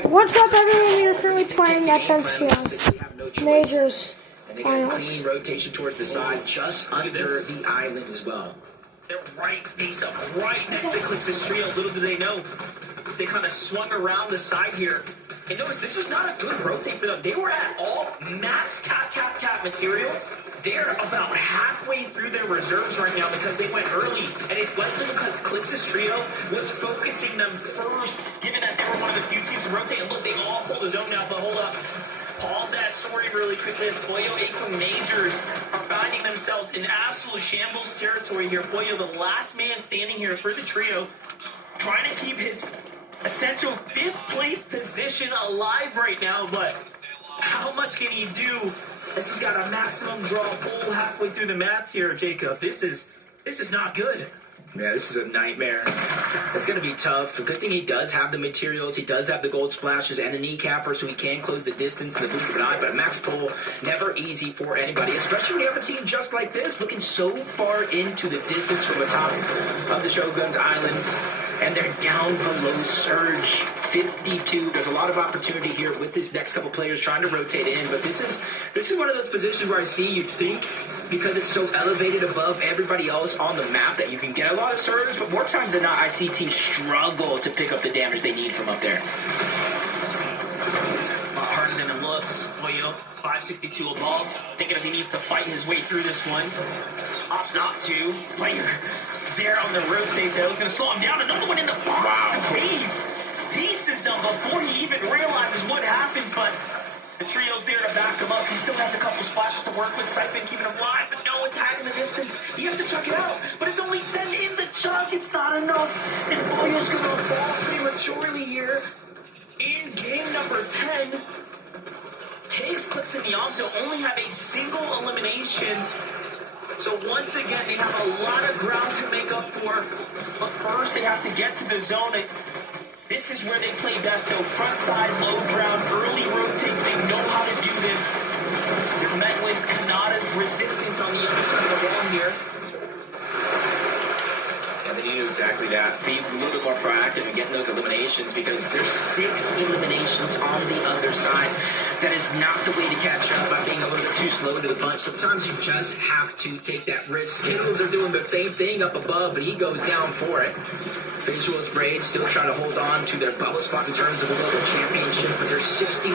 What's up, everyone? You're currently playing FNCS Majors Finals. Clean rotation towards the side, just under the island as well. They're right faced up, right next to Clix's trio. Little do they know, they kind of swung around the side here. And notice this was not a good rotate for them. They were at all max cap material. They're about halfway through their reserves right now because they went early. And it's likely because Clix's trio was focusing them first, given that they were one of the few teams to rotate. And look, they all pulled the zone now, but hold up. Pause that story really quickly as Pollo Aqua Majors are finding themselves in absolute shambles territory here. Pollo, the last man standing here for the trio, trying to keep his essential 5th place position alive right now, but how much can he do as he's got a maximum draw pull halfway through the mats here, Jacob? This is not good. Yeah, this is a nightmare. It's going to be tough. A good thing he does have the materials. He does have the gold splashes and the kneecapper, so he can close the distance in the blink of an eye. But a max pull, never easy for anybody, especially when you have a team just like this, looking so far into the distance from the top of the Shogun's Island. And they're down below Surge, 52. There's a lot of opportunity here with this next couple players trying to rotate in. But this is one of those positions where I see you'd think, because it's so elevated above everybody else on the map, that you can get a lot of Surge. But more times than not, I see teams struggle to pick up the damage they need from up there. A lot harder than it looks. Well, 562 above, thinking if he needs to fight his way through this one. Opts not to. Player there on the rotate there. It's going to slow him down. Another one in the box to Pave. Pieces him before he even realizes what happens, but the trio's there to back him up. He still has a couple splashes to work with. Siphon keeping him alive, but no attack in the distance. He has to chuck it out, but it's only 10 in the chuck. It's not enough. And Pollo's going to fall prematurely here in game number 10. Higgs, Clix, and Yamzo only have a single elimination. So once again, they have a lot of ground to make up for. But first, they have to get to the zone. This is where they play best. So front side, low ground, early rotates. They know how to do this. They're met with Kanada's resistance on the other side of the wall here. And they need to do exactly that. Be a little bit more proactive in getting those eliminations, because there's 6 eliminations on the other side. That is not the way to catch up by being a little bit too slow to the punch. Sometimes you just have to take that risk. Skittles are doing the same thing up above, but he goes down for it. Visuals Braid still trying to hold on to their bubble spot in terms of the local championship, but they're 61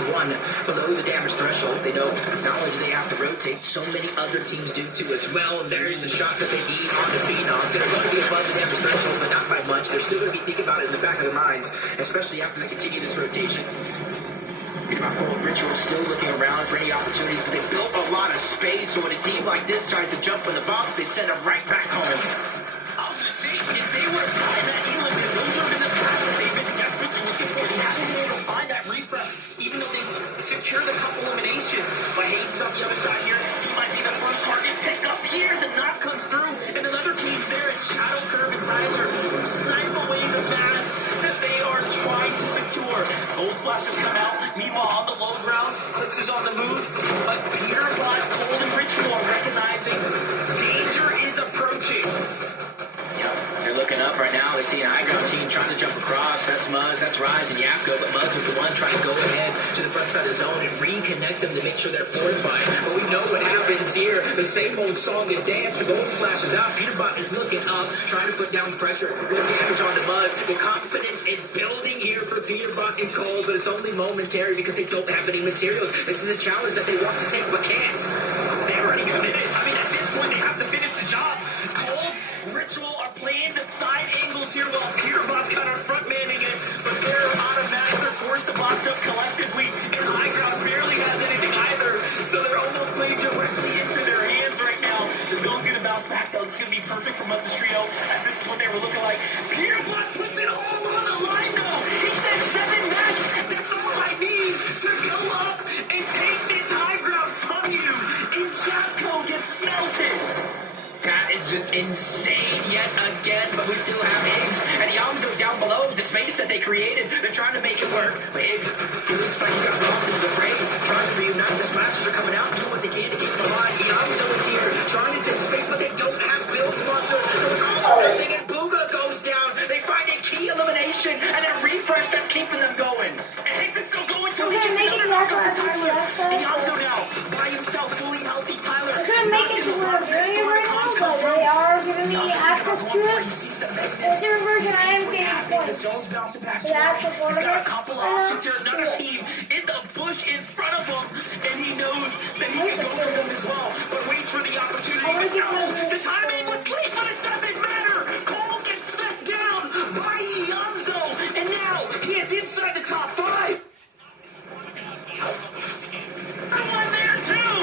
below the damage threshold. They know not only do they have to rotate, so many other teams do too as well. And there's the shot that they need on the Phenom. They're going to be above the damage threshold, but not by much. They're still going to be thinking about it in the back of their minds, especially after they continue this rotation. Ritual still looking around for any opportunities, but they built a lot of space, so when a team like this tries to jump in the box, they send them right back home. I was going to say, if they would have tied that Elam, those would have been the pass that they've been desperately looking for. They haven't been able to find that refresh, even though they secured a couple eliminations. But Hayes is on the other side here. He might be the first target. Pick up here. The knock comes through, and another team's there. It's Shadow Curve and Tyler who snipe away the mats that they are trying to secure. Gold splashes come out. Meanwhile, on the low ground, Clix is on the move, but Peter, Live, Cold, and Ritual are recognizing danger is approaching. They're looking up right now. They see an high ground team trying to jump across. That's Muzz, that's Rise and Yapko, but Muzz was the one trying to go ahead to the front side of the zone and reconnect them to make sure they're fortified. But we know what happens here. The same old song and dance. The gold splashes out. Peterbot is looking up, trying to put down pressure with damage on the Muzz. The confidence is building here for Peterbot and Cole, but it's only momentary because they don't have any materials. This is a challenge that they want to take but can't. They're already committed. I mean, at this point, they have to finish the job. Cold, Ritual are playing the side angles here while Peterbot's kind of front manning it, but they're on a match. They're forced to box up collectively, and High Ground barely has anything either, so they're almost playing directly into their hands right now. The zone's going to bounce back, though. It's going to be perfect for Muzz's trio, and this is what they were looking like. Peterbot puts it all on the line, though. He said 7 mats. That's all I need to go up and take this High Ground from you, and Japco gets melted. That is just insane yet again, but we still have Higgs and Yamzo down below. The space that they created, they're trying to make it work. But Higgs, it looks like he got lost into the fray, trying to reunite. The splashes are coming out, doing what they can to keep him alive. Yamzo is here, trying to take space, but they don't have build monster, so it's all or nothing, and Booga goes down. They find a key elimination, and then refresh that's keeping them going. And Higgs the different version, I am What's getting happening? The points. zone's bouncing back The to actual He's got a tournament, couple I know, options here. Another yes. team in the bush in front of him, and he knows that he can go for them as well, but waits for the opportunity. I wanna But get no, one of the these, timing was late, but it doesn't matter. Cole gets set down by Yamzo, and now he is inside the top 5. I won there too.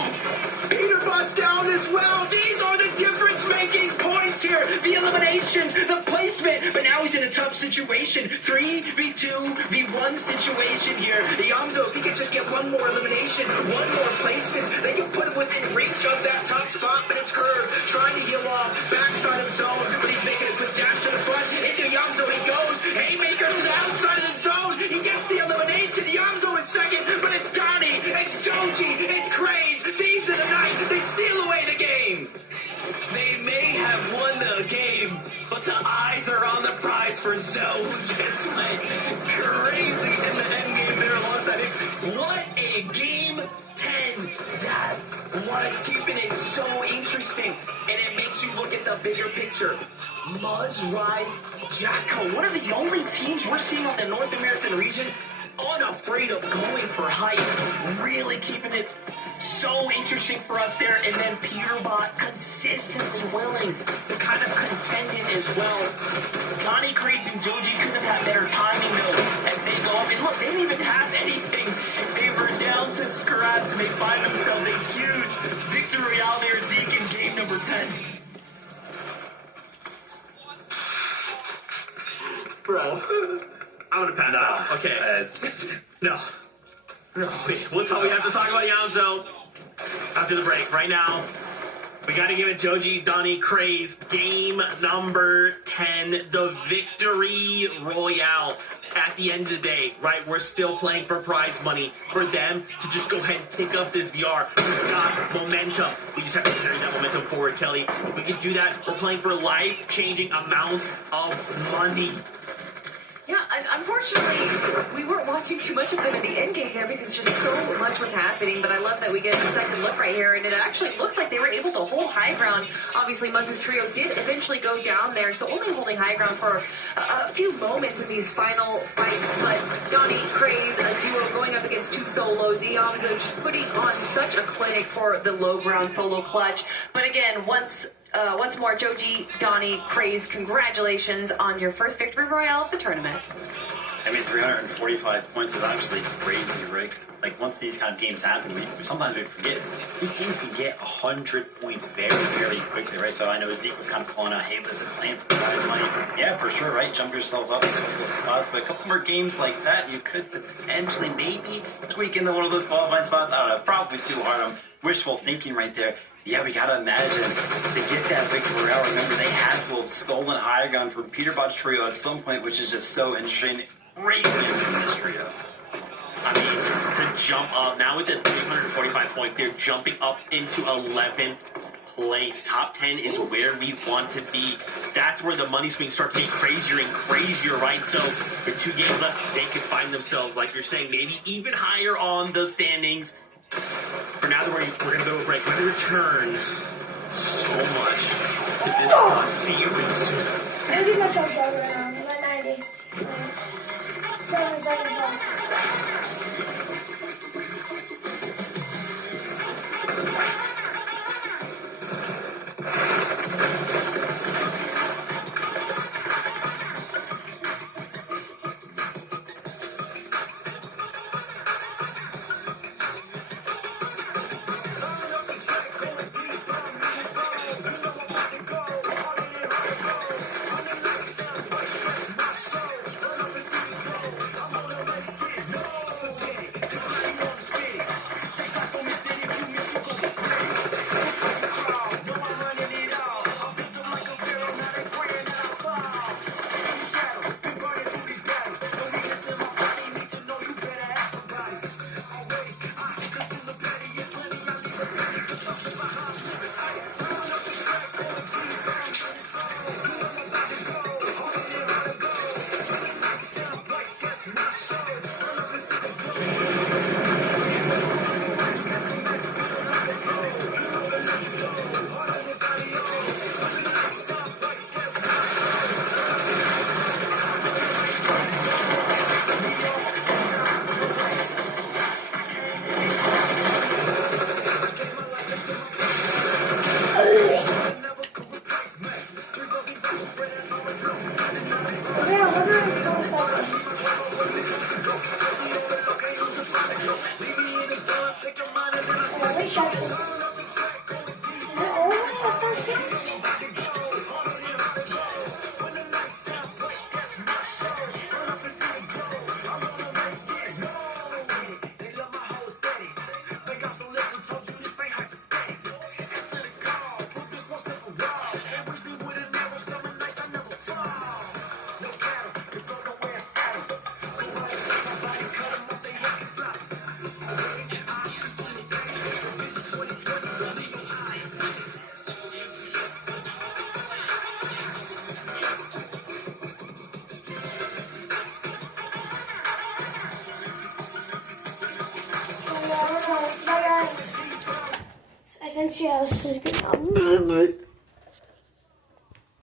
Peterbot's down as well. These are the difference-making points here. The eliminations, the placement. But now he's in a tough situation. 3v2, v1 situation here. Yamzo, if he could just get one more elimination, one more placements, they can put him within reach of that top spot. But it's Curve trying to heal off backside of zone. But he's making a quick dash to the front. Into Yamzo he goes. Haymaker to the outside of the zone. He gets the elimination. Yamzo is second, but it's Donnie. It's Joji. It's Craze. Thieves of the night. They steal away the game. They may have won the game, but the eyes are on the prize for Zoe. Just like crazy in the end game there alongside him. What a game 10 that was, keeping it so interesting. And it makes you look at the bigger picture. Muzz, Rise, Jacko, one of the only teams we're seeing on the North American region unafraid of going for height. Really keeping it so interesting for us there. And then Peterbot consistently willing to kind of contend it as well. Donnie, Crazy, and Joji couldn't have had better timing though as they go up. And look, they didn't even have anything. They were down to scraps and they find themselves a huge victory out there. Zeke in game number 10. Bro, I'm gonna pass out. Okay. No. We'll have to talk about Yamzo after the break. Right now, we got to give it Joji, Donnie, Craze. Game number 10, the victory royale. At the end of the day, right, we're still playing for prize money. For them to just go ahead and pick up this VR. We've got momentum. We just have to carry that momentum forward, Kelly. If we can do that, we're playing for life-changing amounts of money. Yeah, unfortunately, we weren't watching too much of them in the end game here because just so much was happening, but I love that we get a second look right here, and it actually looks like they were able to hold high ground. Obviously, Muzz's trio did eventually go down there, so only holding high ground for a few moments in these final fights, but Donnie, Craze, a duo going up against two solos, Yamzo just putting on such a clinic for the low ground solo clutch. But again, once more, Joji, Donnie, Craze, congratulations on your first victory royale of the tournament. I mean, 345 points is actually crazy, right? Like, once these kind of games happen, sometimes we forget. These teams can get 100 points very, very quickly, right? So I know Zeke was kind of calling out, hey, listen, playing for prize money. Yeah, for sure, right? Jump yourself up a couple of spots. But a couple more games like that, you could potentially maybe tweak into one of those qualifying spots. I don't know, probably too hard. I'm wishful thinking right there. Yeah, we gotta imagine to get that victory royale. Remember, they had to have stolen high ground from Peterbot's trio at some point, which is just so interesting. Great win from this trio. I mean, to jump up, now with the 345 point, they're jumping up into 11th place. Top 10 is where we want to be. That's where the money swings start to get crazier and crazier, right? So, with 2 games left, they can find themselves, like you're saying, maybe even higher on the standings. For now, we're going to go to a break. We're going to return so much to this series. I do myself better right now. I'm at 90. 7 seconds left. Bye guys. I think yes is good now.